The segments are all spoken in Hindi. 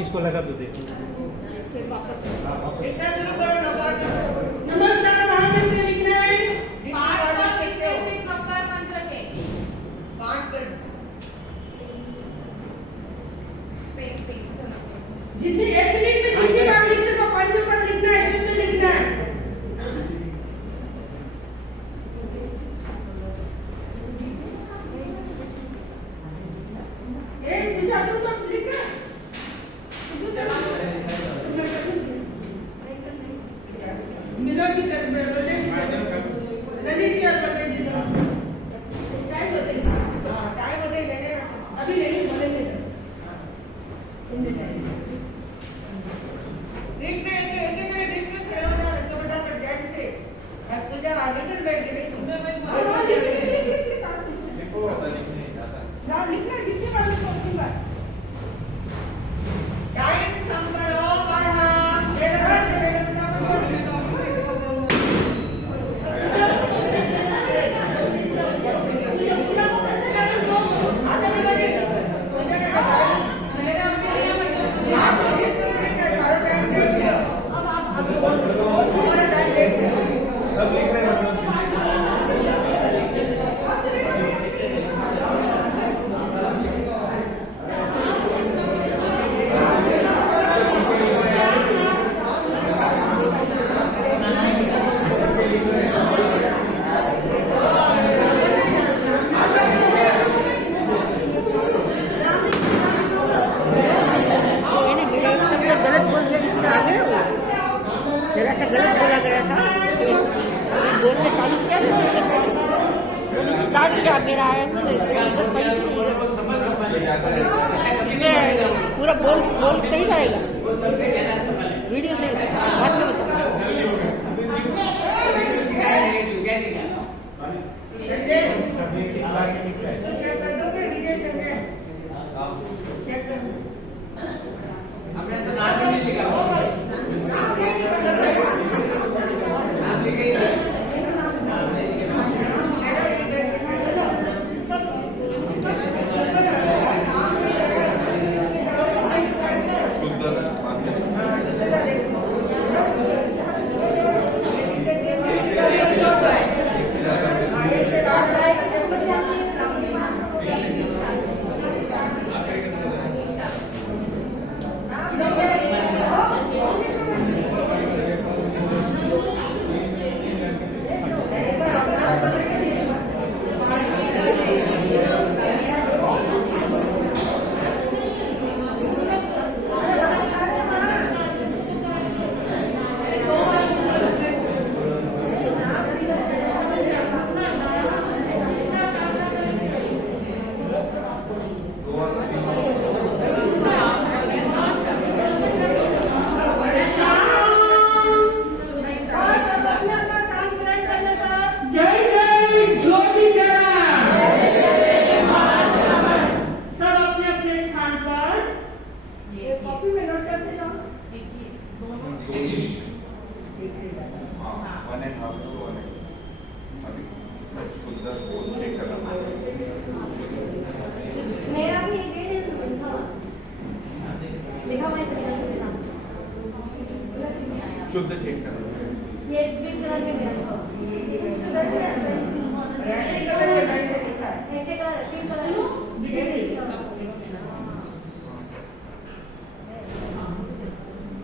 इसको लगा दो दे। नमस्कार महादेव के लिखना है 5 जितनी 1 मिनट में जितनी बार लिख सको 5 पद लिखना है, शुद्ध लिखना है। पूरा बोल सही रहेगा, वीडियो सही बाद में शुद्ध चेक करना ये बिग कलर में लिखा है, ऐसे कलर में लिखा है, ऐसे कलर पिंक कलर बीजेपी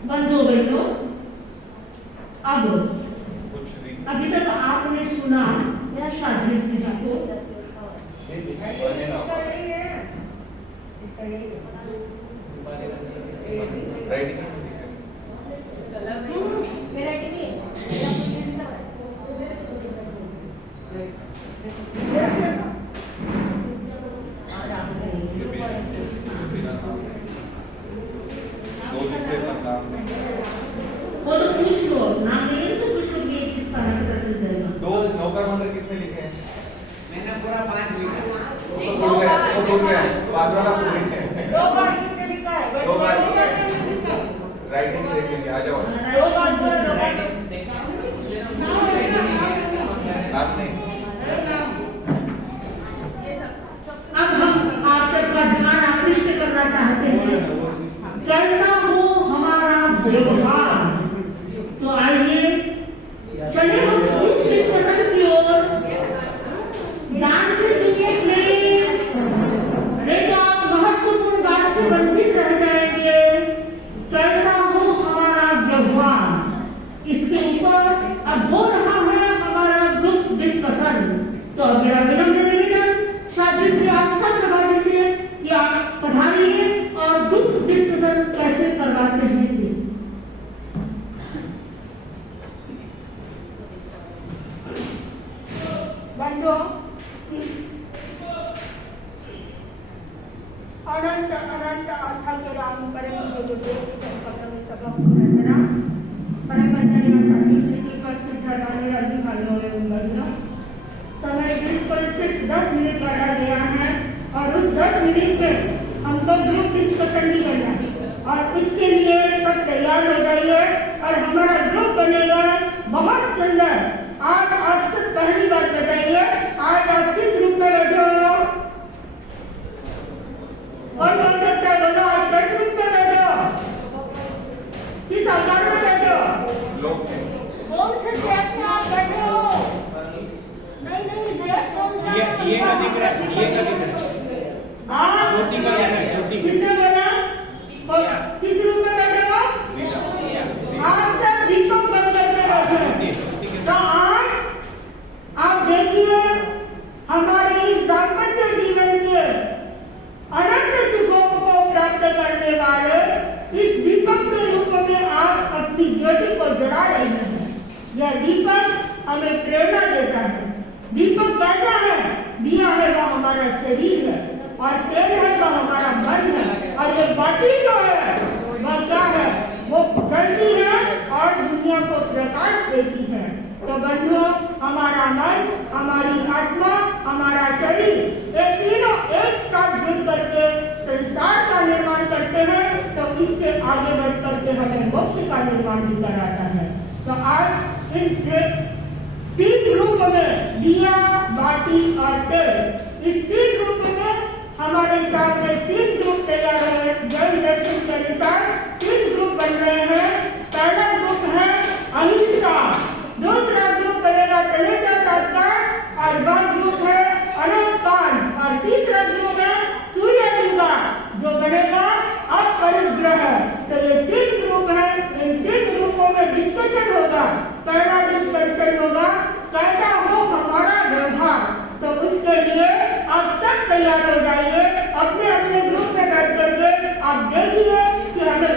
बंद हो गई। लो अब कुछ नहीं। अभी तक आपने सुना या शादी से जाको राइटिंग दो लिखे सब नाम वो तो पूछ लो नाम नहीं तो कुछ लोग ये किस तरह से चल जाएगा। दो नौकर मंडल किसने लिखे हैं? मैंने पूरा 5 लिखा। वो भूल गया बाद वाला भूल गया। दो बार किसने लिखा है? दो बार राइटिंग चेक लेके आ जाओ। दो बार बोलो, दो बार। आपने अब हम आप सबका ध्यान आकृष्ट करना चाहते हैं कैसा हो हमारा व्यवहार। तो आइए चले हम ग्रुप डिस्कशन की ओर। ध्यान से सुनिए प्लीज, नहीं तो आप महत्वपूर्ण बात से वंचित रह जाएंगे। कैसा हो हमारा व्यवहार, इसके ऊपर अब हो रहा है हमारा ग्रुप डिस्कशन। तो मेरा विनम्र निवेदन छात्र श्री आस्था प्रभा जी से कि आप पढ़ाइए और ग्रुप डिस्कशन कैसे करवाते हैं। बंधुओं, अनंत अनंत आस्था के राम परम गुरुदेव की परम सभा को वंदना। परम वंदनीय साथी श्री उपस्थित धर्मानी अधिकारियों एवं बंधुओं, समय 10 मिनट बढ़ा गया है और उस 10 मिनट में हमको ग्रुप डिस्कशन भी करना है और इसके लिए सब तैयार हो जाइए और हमारा ग्रुप बनेगा बहुत सुंदर। आज आप सब पहली बार बताइए, आज आप किस ग्रुप में बैठे हो? कौन कौन सकता है बोलो? आज 10 ग्रुप में बैठे हो? किस आकार में बैठे हो? लोग कौन से देश में आप बैठे हो? नहीं, देश कौन सा है? ये का दिख रहा है, ये का दिख रहा है। आज ज्योति का दिख रहा है, ज्योति। किसने बोला? किस ग्रुप में बैठे हो? आज सब दीपक बंद करके बैठे हैं। तो आज आप देखिए हमारे इस दाम्पत्य जीवन के अनंत सुखों को प्राप्त करने वाले इस दीपक के रूप में आप अपनी ज्योति को जला रहे हैं। यह दीपक हमें प्रेरणा देता है। दीपक कैसा है? दिया है वह हमारा शरीर है और तेल है वह हमारा मन है और ये बाती जो है वह क्या है? वो जलती है और दुनिया को प्रकाश देती है। तो बंधुओं, हमारा मन, हमारी आत्मा, हमारा शरीर, ये तीनों एक साथ जुड़ करके संसार का निर्माण करते हैं। तो इससे आगे बढ़ करके हमें मोक्ष का निर्माण भी कराता है। तो आज इन 3 रूप में दिया, बाती और तेल, इस 3 रूप में हमारे सामने 3 ग्रुप तैयार है। जैन दर्शन के अनुसार 3 ग्रुप बन रहे हैं। पहला ग्रुप है अहिंसा, दूसरा ग्रुप बनेगा कलेजा सत्कार और वह ग्रुप है अनंतकान और तीसरा ग्रुप है सूर्य दुर्गा जो बनेगा अपरिग्रह। तो ये 3 ग्रुप है। इन 3 ग्रुपों में डिस्कशन होगा। पहला डिस्कशन होगा कैसा हो हमारा व्यवहार। तो उसके लिए आप सब तैयार हो जाइए। अपने अपने ग्रुप में बैठ करके आप देखिए कि हमें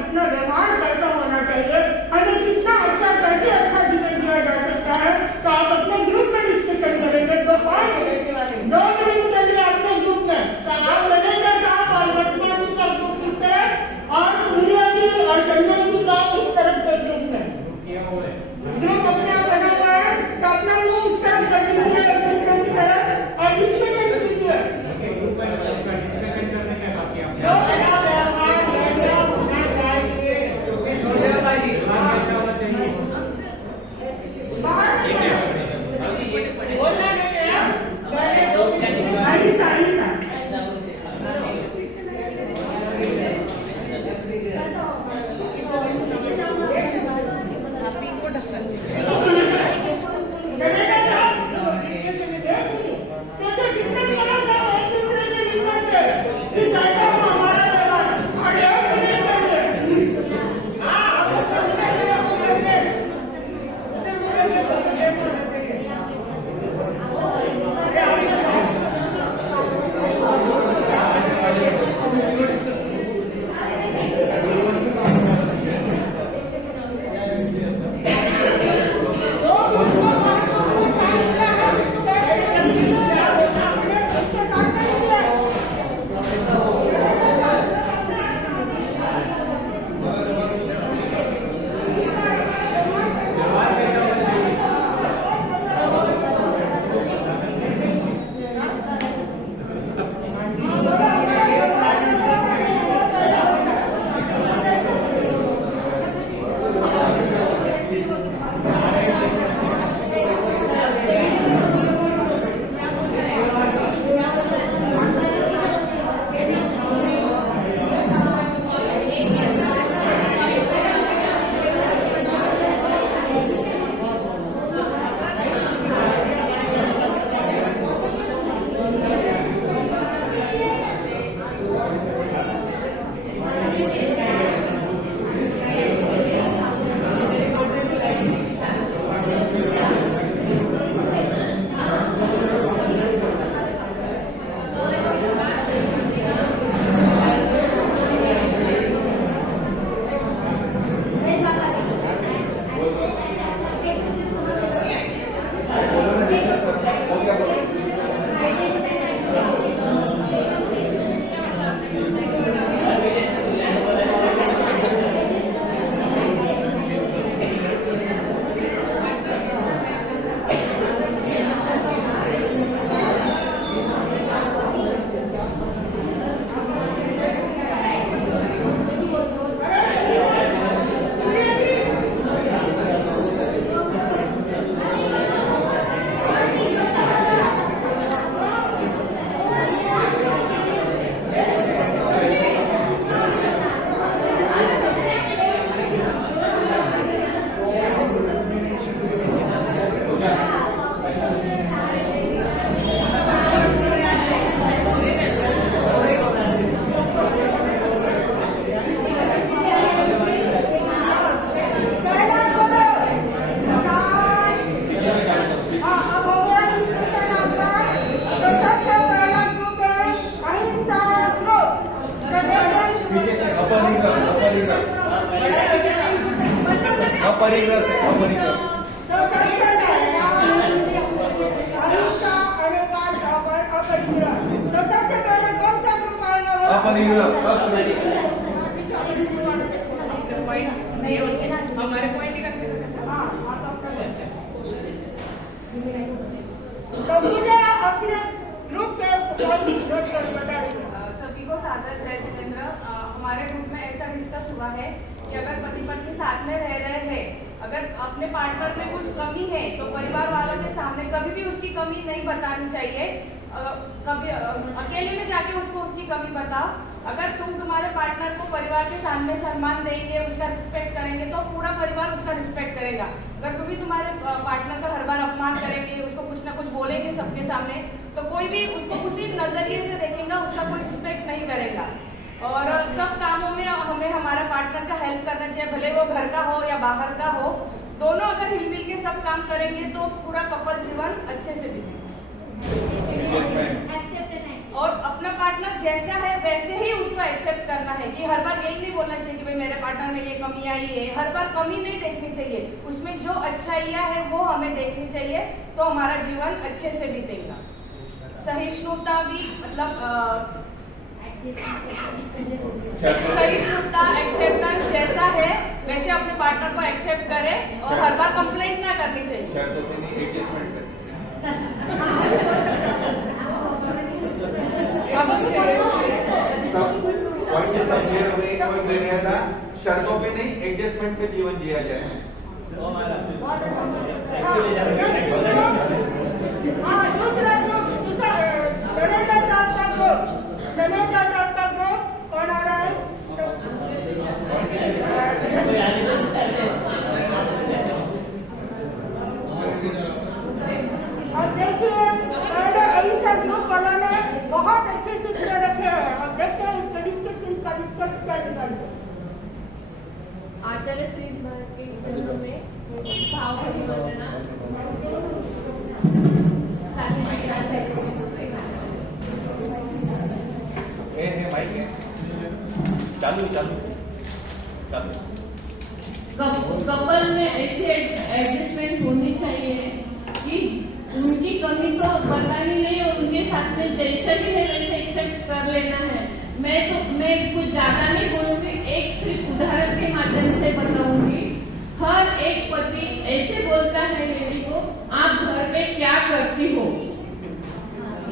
अपना व्यवहार कैसा होना चाहिए, हमें कितना अच्छा कैसे अच्छा जीवन दिया जा सकता है। तो आप अपने ग्रुप में डिस्कशन करेंगे। तो 2 मिनट के लिए अपने ग्रुप में तो आप लगेगा साहब और वर्तमान का ग्रुप इस तरफ और सूर्य जी और चंद्र जी का इस तरफ के ग्रुप में ग्रुप अपने आप बना हुआ है। तो अपना मुंह इस तरफ कर दीजिए एक दूसरे की तरफ और डिस्कशन कीजिए। डिस्कशन करने के बाद क्या दो बड़ा व्यवहार कैसा होना चाहिए? सोनिया बाजी अहिंसा अनेकांश अपरिग्रह। तो सबसे पहले कौन सा ग्रुप आएगा? अपरिग्रह। हमारे पॉइंट ही रखते हैं। हाँ, तो मुझे अपने ग्रुप के पॉइंट बता रही सभी को सादर जय जितेंद्र। हमारे ग्रुप में ऐसा डिस्कस हुआ है कि अगर पति पत्नी साथ में रह रहे हैं, अगर अपने पार्टनर में कुछ कमी है तो परिवार वालों के सामने कभी भी उसकी कमी नहीं बतानी चाहिए। कभी अकेले में जाके उसको उसकी कमी बताओ। अगर तुम्हारे पार्टनर को परिवार के सामने सम्मान देंगे, उसका रिस्पेक्ट करेंगे तो पूरा परिवार उसका रिस्पेक्ट करेगा। अगर तुम भी तुम्हारे पार्टनर का हर बार अपमान करेंगे, उसको कुछ ना कुछ बोलेंगे सबके सामने, तो कोई भी उसको उसी नजरिए से देखेगा, उसका कोई रिस्पेक्ट नहीं करेगा। और सब कामों में हमें हमारा पार्टनर का हेल्प करना चाहिए, भले वो घर का हो या बाहर का हो। दोनों अगर हिलमिल के सब काम करेंगे तो पूरा कपल जीवन अच्छे से बीतेगा। और अपना पार्टनर जैसा है वैसे ही उसको एक्सेप्ट करना है कि हर बार यही नहीं बोलना चाहिए कि भाई मेरे पार्टनर में ये कमी आई है। हर बार कमी नहीं देखनी चाहिए, उसमें जो अच्छाइयाँ है वो हमें देखनी चाहिए, तो हमारा जीवन अच्छे से बीतेगा। सहिष्णुता भी मतलब सहिष्णुता एक्सेप्टेंस जैसा है वैसे अपने पार्टनर को एक्सेप्ट करे और हर बार कंप्लेंट ना करनी चाहिए। शर्तों पे नहीं, एडजस्टमेंट करनी। शर्तों पे नहीं, एडजस्टमेंट पे जीवन जिया जाए। धनेजा साहब का ग्रुप कौन आ रहा है? और देखिए पहले अहिंसा ग्रुप वालों ने बहुत अच्छे सूत्र रखे हैं। अब देखते हैं इसका डिस्कशन का डिस्कस क्या निकलता है। आचार्य श्री भारत के चरणों में भाव परिवर्तना माइक है चालू चालू चालू। कपल में ऐसी एडजस्टमेंट होनी चाहिए कि उनकी कमी तो बतानी नहीं और उनके साथ में जैसे भी है वैसे एक्सेप्ट कर लेना है। मैं कुछ ज्यादा नहीं बोलूंगी, एक सिर्फ उदाहरण के माध्यम से बताऊंगी। हर एक पति ऐसे बोलता है लेडी को, आप घर पे क्या करती हो?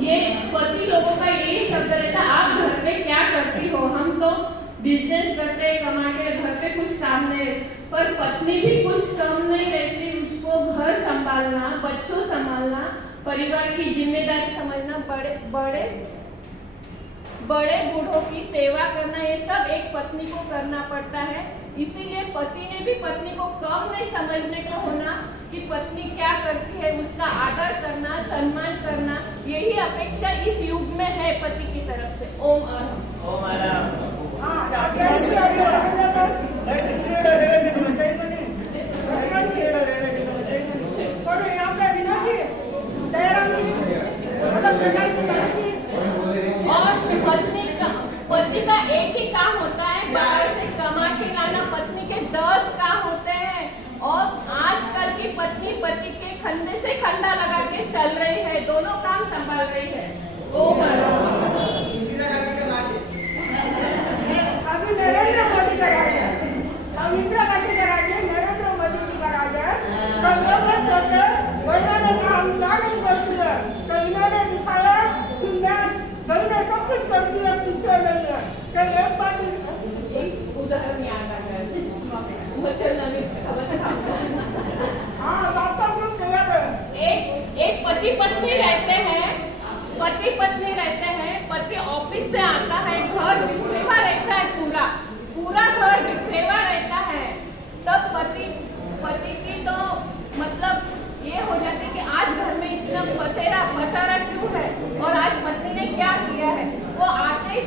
ये पति लोगों का यही शब्द रहता, आप घर पे क्या करती हो? हम तो बिजनेस करते कमा के घर पे कुछ काम नहीं, पर पत्नी भी कुछ कम नहीं रहती। उसको घर संभालना, बच्चों संभालना, परिवार की जिम्मेदारी समझना, बड़े बूढ़ों की सेवा करना, ये सब एक पत्नी को करना पड़ता है। इसीलिए पति ने भी पत्नी को कम नहीं समझने को होना कि पत्नी क्या करती है, उसका आदर करना, सम्मान करना, यही अपेक्षा इस युग में है पति की तरफ से। ओम अरहम। और पति का एक ही काम होता है, बाहर से कमा के लाना। पत्नी के 10 काम होते हैं और आजकल की पत्नी पति के कंधे से कंधा लगा के चल रही है, दोनों काम संभाल रही है। ओम अभी नरेंद्र मोदी का राज है, अब इंदिरा गांधी का राज है, नरेंद्र मोदी जी का राज है। तो लोग सोचे वैसा ने कहा हम क्या नहीं करती है, तो इन्होंने दिखाया कि बहने सब कुछ करती है, पीछे नहीं है। तो एक बात एक उदाहरण याद आ गया, हाँ आपका ग्रुप तैयार है। एक पति पत्नी रहते हैं, पति ऑफिस से आता है, घर बिखरेवा रहता है, पूरा घर बिखरेवा रहता है। तब पति की तो मतलब ये हो जाते कि आज घर में इतना पसारा क्यों है और आज पत्नी ने क्या किया है। वो आते ही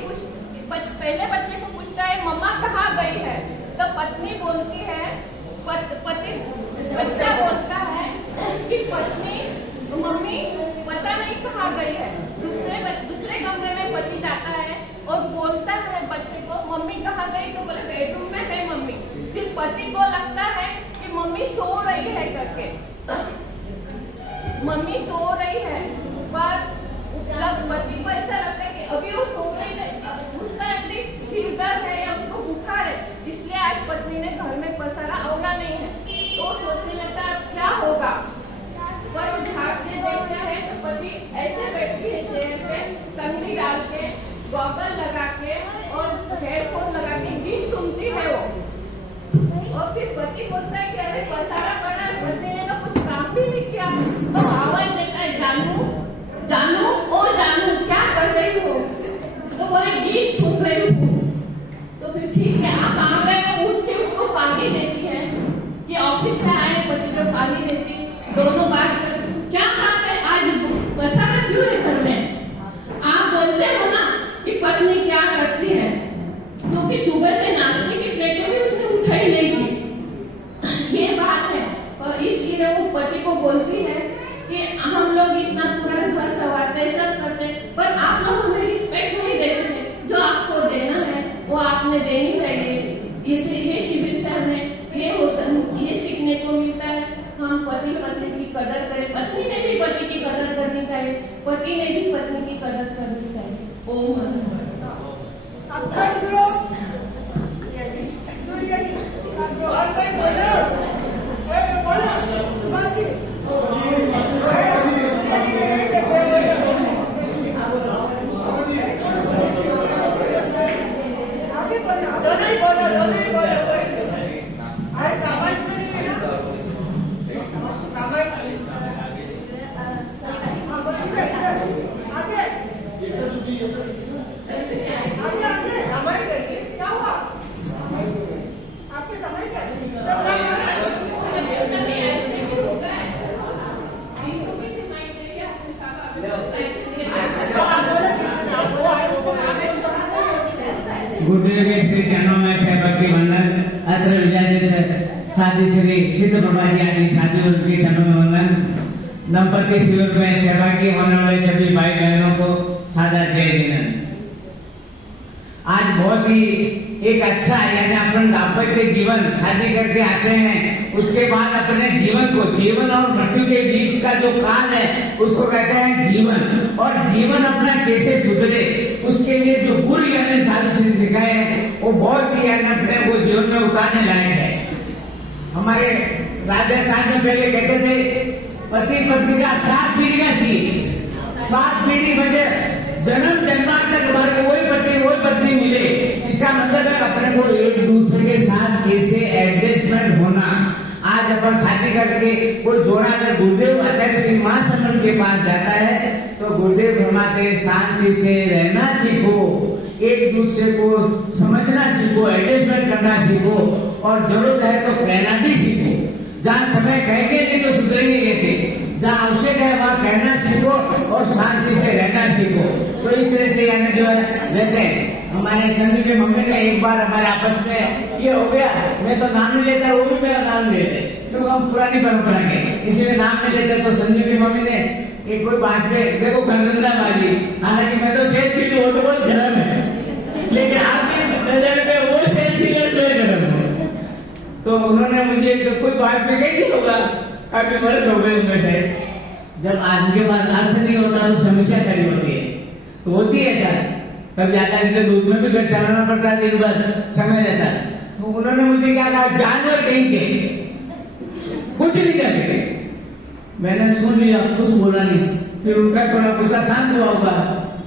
पहले बच्चे को पूछता है मम्मा कहाँ गई है, तो पत्नी बोलती है, बच्चा बोलता है कि पत्नी मम्मी पता नहीं कहाँ गई है। दूसरे कमरे में पति जाता है और बोलता है बच्चे को मम्मी कहाँ गई, तो बोले बेडरूम में है मम्मी। फिर पति को लगता है कि मम्मी मम्मी सो रही है करके, मम्मी सो रही है, पर जब पति को ऐसा लगता है कि अभी वो सो रही है, उसका सिर दर्द है या उसको बुखार है, इसलिए आज पत्नी ने घर में पसारा आवड़ा नहीं है, तो वो सोचने लगता है क्या होगा। पर वो झाँकते देखता है तो पति ऐसे बैठी है चेयर पे, कंघी डाल के, गॉगल लगा के और हेडफोन लगा के गीत सुनती है वो। और फिर पति बोलता है कि अरे पसारा पड़ा है, पत्नी ने तो कुछ काम भी नहीं किया, तो आवाज देता है जानू जानू ओ जानू क्या कर रही हो, तो बोले गीत सुन रही हूँ। तो फिर ठीक है आप आ गए, तो उठ के उसको पानी देती है कि ऑफिस से आए पति को पानी देती, दोनों बात कर क्या बात है आज पसारा क्यों है घर में। आप बोलते हो ना कि पत्नी क्या करती है, क्योंकि सुबह से नाश्ते की प्लेटें भी उसने उठाई नहीं थी, ये बात है। और इसलिए वो पति को बोलती है कि हम लोग इतना पूरा घर संवारते सब करते हैं, पर आप लोग हमें रिस्पेक्ट नहीं देते हैं, जो आपको देना है वो आपने देनी चाहिए। ये शिविर से हमें ये सीखने को मिलता है, हम पति पत्नी की कदर करें, पत्नी ने भी पति की कदर करनी चाहिए, पति ने भी पत्नी की कदर करनी चाहिए। ओम और कोई बोलो, गुरुदेव के श्री चरणों में से भक्ति वंदन, अत्र विजयादित्य साथी श्री सिद्ध प्रभा जी आदि साथी उनके चरणों में वंदन। दंपति शिविर में सहभागी होने वाले सभी भाई बहनों को सादर जय जिनन। आज बहुत ही एक अच्छा यानी अपन दाम्पत्य जीवन शादी करके आते हैं, उसके बाद अपने जीवन और मृत्यु के बीच का जो काल है उसको कहते हैं जीवन। और जीवन अपना कैसे सुधरे उसके लिए जो गुरु यानी साधु सिखाए हैं वो बहुत ही यानी अपने वो जीवन में उतारने लायक है। हमारे राजस्थान में पहले कहते थे पति पत्नी का 7 पीढ़ी का सीख, 7 पीढ़ी मुझे जन्म जन्मांतर भर वही पत्नी मिले। इसका मतलब है अपने को एक दूसरे के साथ कैसे एडजस्टमेंट होना। आज अपन शादी करके कोई जोड़ा अगर गुरुदेव आचार्य श्री महासमन के पास जाता है तो गुरुदेव फरमाते शांति से रहना सीखो, एक दूसरे को समझना सीखो, एडजस्टमेंट करना सीखो और जरूरत है तो कहना भी सीखो। जहाँ समय कहेंगे नहीं तो सुधरेंगे कैसे, जहाँ आवश्यक है वहाँ कहना सीखो और शांति से रहना सीखो। तो इस तरह से यानी जो है रहते हैं। हमारे संजू की मम्मी ने एक बार हमारे आपस में ये हो गया, मैं तो नाम नहीं लेता, वो भी मेरा नाम नहीं लेते, तो हम पुरानी परंपरा के इसीलिए नाम नहीं लेते। तो संजू की मम्मी ने एक कोई बात पे देखो गंदा वाली, हालांकि मैं तो सेठ सीधी वो तो बहुत गरम है, लेकिन आपकी नजर पे वो सेठ सीधी गरम है। तो उन्होंने मुझे तो कोई बात पे कही होगा, काफी वर्ष हो गए उनमें से। जब आदमी के पास अर्थ नहीं होता तो समस्या खड़ी होती है, तो होती है सर कभी आता है दूध में भी घर चलाना पड़ता है, दिन भर समय रहता है। तो उन्होंने मुझे क्या कहा, जानवर कहेंगे कुछ नहीं करेंगे। मैंने सुन लिया, कुछ बोला नहीं। फिर उनका थोड़ा गुस्सा शांत हुआ होगा,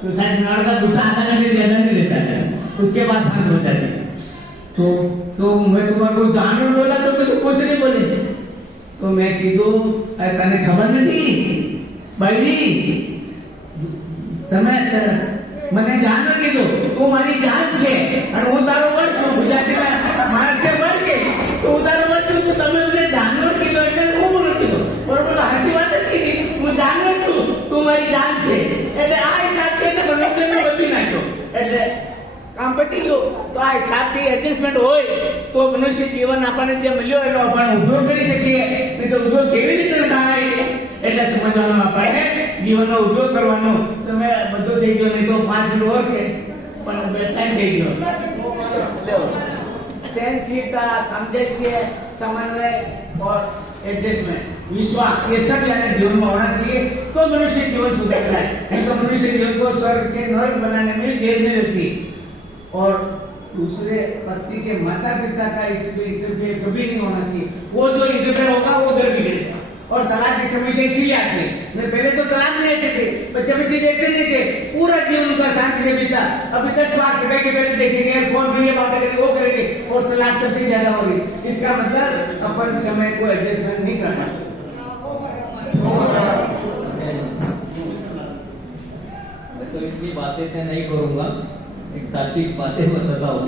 तो शायद नाड़ का गुस्सा आधा घंटे ज्यादा नहीं लेता है, उसके बाद शांत हो जाती है। तो मैं तुम्हारे को जानवर बोला तो मैं तो कुछ नहीं बोले। तो मैं कीधु तने खबर नहीं भाई તમે મને જાણવા કીધું તું મારી જાન છે અને હું તારો વટ છું, ગુજરાતીમાં મારા છે વટ કે તો હું તારો વટ છું, તો તમે મને જાનવર કીધો એટલે હું બોલું કીધું બરોબર, સાચી વાત જ કીધી, હું જાનવર છું, તું મારી જાન છે એટલે આ હિસાબથી એને મનુષ્યને બદલી નાખ્યો। એટલે કામ પતી ગયું તો આ હિસાબથી એડજસ્ટમેન્ટ હોય તો મનુષ્ય જીવન આપણને જે મળ્યો એનો આપણે ઉપયોગ કરી શકીએ, નહીં તો ઉપયોગ કેવી રીતે થાય એટલે સમજવાનું આપણે જીવનનો ઉપયોગ કરવાનો સમય બધો થઈ ગયો, નહીં તો 5 મિનિટ ઓર કે પણ બેડ ટાઈમ થઈ ગયો। સહેનશીલતા, સામંજસ્ય समन्वय और एडजस्टमेंट, विश्वास, ये सब यानी जीवन में होना चाहिए तो मनुष्य जीवन सुधरता है। नहीं तो मनुष्य जीवन को स्वर्ग से नरक बनाने में देर नहीं लगती। और दूसरे पत्नी के माता पिता का इसमें इंटरफेयर कभी नहीं होना चाहिए। वो जो इंटरफेयर होगा वो घर बिगड़ेगा। और तलाक की समस्या इसीलिए आती है। मैं पहले तो तलाक नहीं लेते थे, बच्चे बच्चे देखते नहीं थे, पूरा जीवन उनका शांति से बीता। अभी 10 बार सगाई के पहले देखेंगे, फोन पे ये बातें करेंगे, वो करेंगे, और तलाक सबसे ज्यादा हो रही। इसका मतलब अपन समय को एडजस्टमेंट नहीं करना। मैं तो इतनी बातें तो नहीं करूंगा, एक तात्विक बातें बताता हूँ।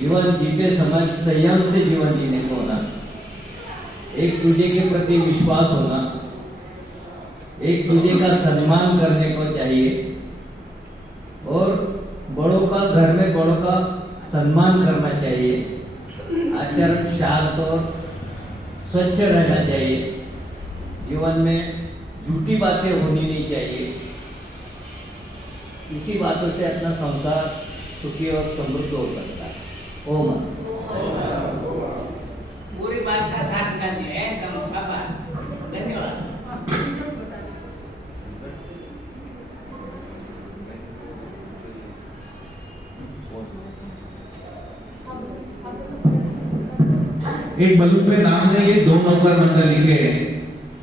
जीवन जीते समय संयम से जीवन जीने को होना, एक दूसरे के प्रति विश्वास होना, एक दूसरे का सम्मान करने को चाहिए, और बड़ों का, घर में बड़ों का सम्मान करना चाहिए, आचरण शांत और स्वच्छ रहना चाहिए, जीवन में झूठी बातें होनी नहीं चाहिए। इसी बातों से अपना संसार सुखी और समृद्ध हो सकता है। ओम। पूरी बात का साथ निकाल दिया एकदम, शाबाश, धन्यवाद। एक बलून पे नाम नहीं, ये 2 नौकर मंदिर लिखे हैं,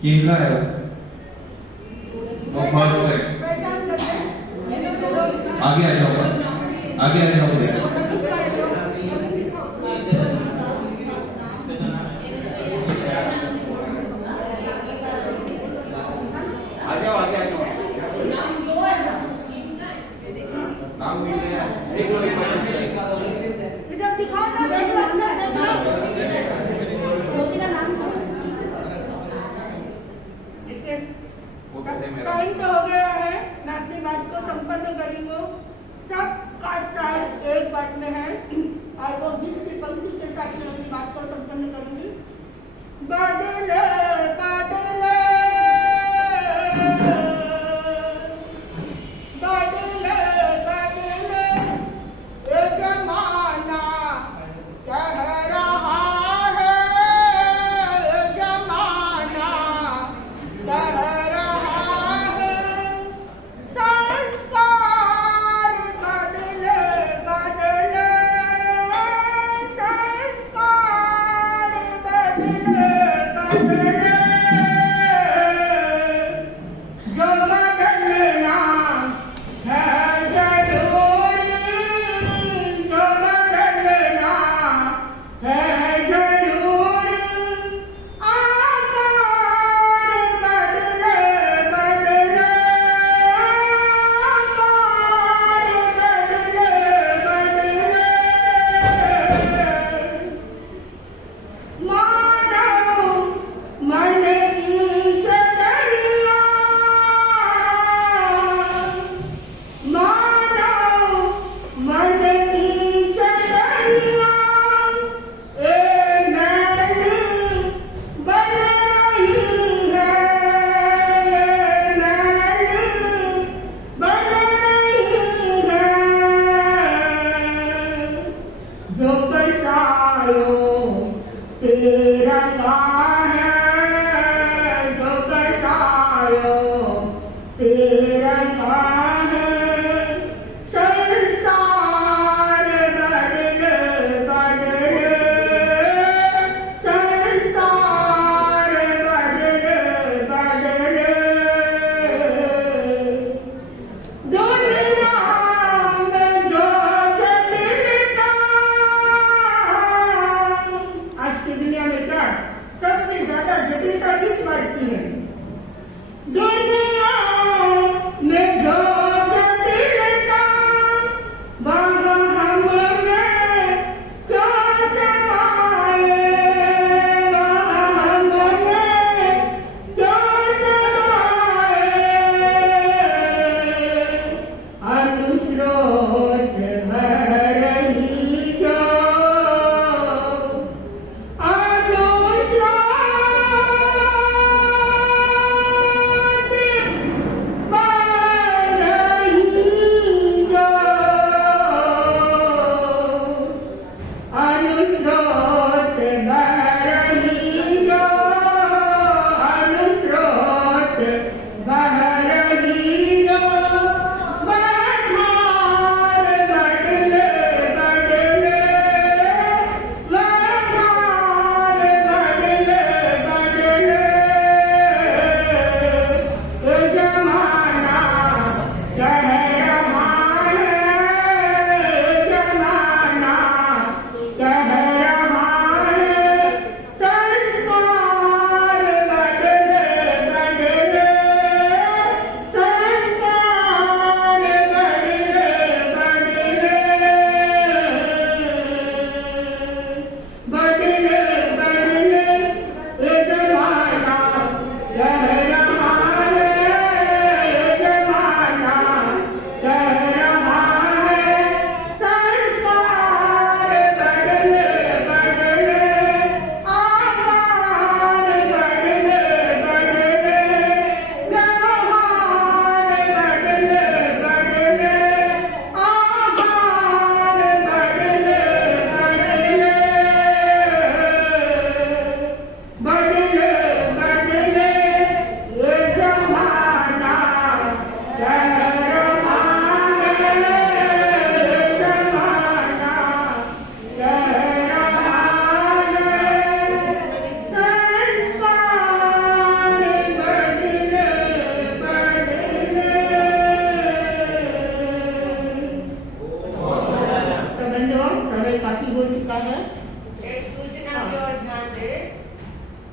किनका है वो फर्स्ट है। आगे आ जाओ, आगे आ जाओ। टाइम तो हो गया है, मैं अपनी बात को संपन्न करूंगा। सबका साथ एक बात में है, और वो जिसकी पंक्ति के साथ मैं अपनी बात को संपन्न करूंगी। बादले बादले बादले बादले ये जमाना कह रहा है, ये जमाना कह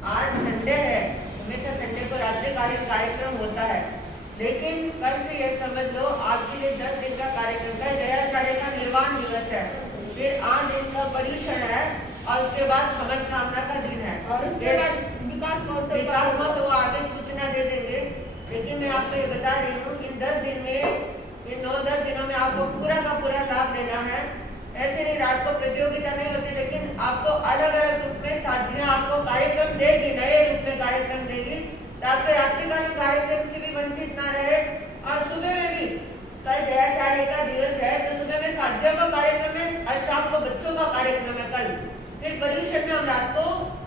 आज संडे है, हमेशा संडे को रात्रिकालीन कार्यक्रम होता है, लेकिन कल से ये समझ लो आपके लिए 10 दिन का कार्यक्रम है। दयाचार्य का निर्वाण दिवस है, फिर 8 दिन का पर्यूषण है और उसके बाद समझ कामना का दिन है और उसके बाद विकास महोत्सव वो आगे सूचना दे देंगे। लेकिन मैं आपको ये बता रही हूँ इन 10 दिन में, इन 9-10 दिनों में आपको पूरा का पूरा लाभ लेना है। ऐसे नहीं रात को प्रतियोगिता नहीं होती, लेकिन आपको अलग अलग रूप में साथियां आपको कार्यक्रम देगी, नए रूप में कार्यक्रम देगी, ताकि रात्रिकालीन कार्यक्रम से भी वंचित ना रहे। और सुबह में भी कल दयाचार्य का दिवस है, तो सुबह में साथियों का कार्यक्रम है और शाम को बच्चों का कार्यक्रम है कल। फिर पर्यूषण में हम रात को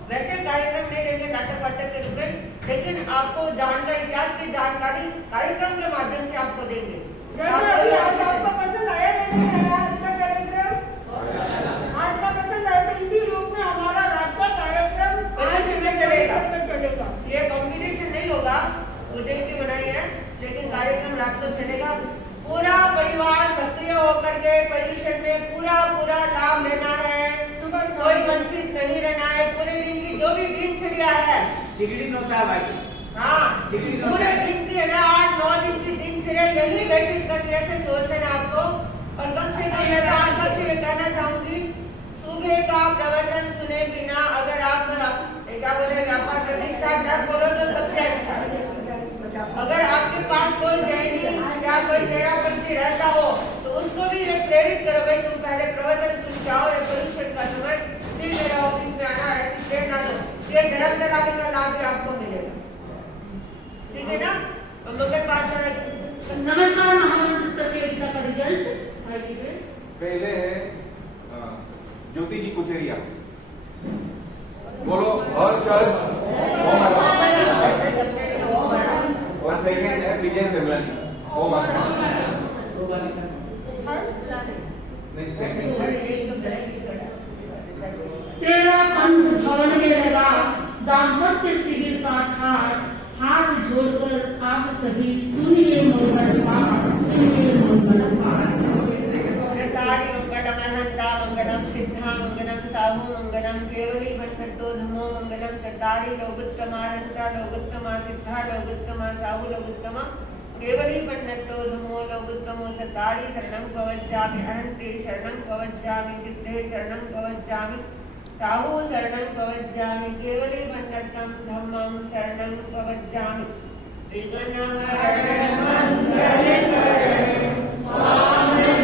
वैसे कार्यक्रम नहीं देंगे नाटक वाटक के रूप में, लेकिन आपको जानकारी, इतिहास की जानकारी कार्यक्रम के माध्यम से आपको देंगे। जैसे अभी आज आपको पसंद आया या नहीं आया आज का कार्यक्रम? आज का पसंद आया, तो इसी रूप में हमारा रात का कार्यक्रम पर्यूषण में चलेगा। चलेगा। ये कॉम्पिटिशन नहीं होगा, मुझे की बनाई है, लेकिन कार्यक्रम रात को चलेगा। पूरा परिवार सक्रिय होकर के पर्यूषण में पूरा लाभ लेना है, कोई वंचित नहीं रहना है। पूरे दिन की जो भी दिनचर्या है, सिगड़ी नोता बाकी हाँ पूरे दिन की है ना 8-9 दिन की दिनचर्या यही व्यतीत करनी है, ऐसे सोचते हैं आपको। और कम से कम मैं आपको ये कहना चाहूंगी, सुबह का प्रवचन सुने बिना अगर आप क्या बोले व्यापार प्रतिष्ठा न बोलो तो सबसे अच्छा। अगर आपके पास कोई जैनी या कोई तेरापंथी रहता हो तो उसको भी ये प्रेरित करो, भाई तुम पहले प्रवचन सुन के आओ, ये पर्यूषण का समय, फिर मेरा ऑफिस में आना है, देर ना दो। ये धर्म दलाली का लाभ भी आपको मिलेगा, ठीक है ना? हम लोग के पास नमस्कार महामंत्र प्रतियोगिता का रिजल्ट पहले है ज्योति जी कुचेरिया, बोलो हर चर्च और सेकंड है विजय सेवलानी, ओ माता नहीं सेकंड। तेरा पंथ भवन में लगा दाम्पत्य शिविर का ठाट, हाथ जोड़कर आप सभी सुनिए मंगल पाठ, सुनिए मंगल पाठ। मंगलम सिद्धा मंगलम साहु मंगलम केवली बंसतो धमो मंगलम सतारी लोगुत्तमा हंसा लोगुत्तमा सिद्धा लोगुत्तमा साहु लोगुत्तमा केवली बन्नतो धमो लोगुत्तमो सतारी शरणं भवज्जामि अहंते शरणं भवज्जामि सिद्धे शरणं भवज्जामि साहु शरणं भवज्जामि केवली बन्नतं धम्मं शरणं भवज्जामि। विघ्नहरण मंगलकरण स्वामी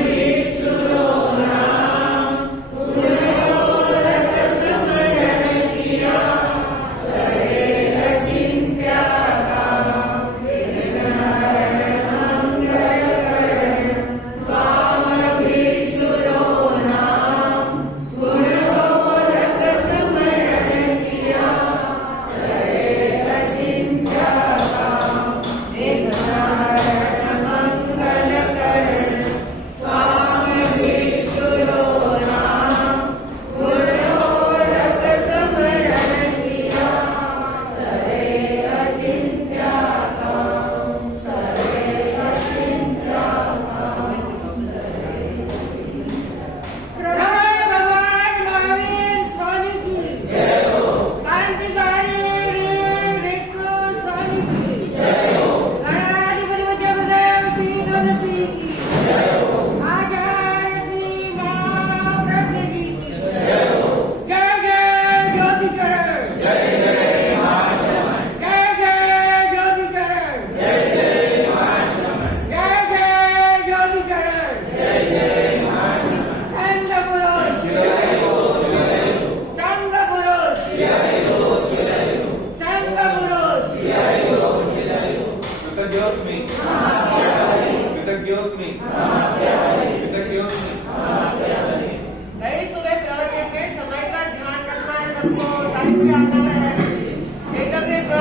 सुबह प्रवचन में समय का ध्यान रखना है, सबको टाइम पे आना है।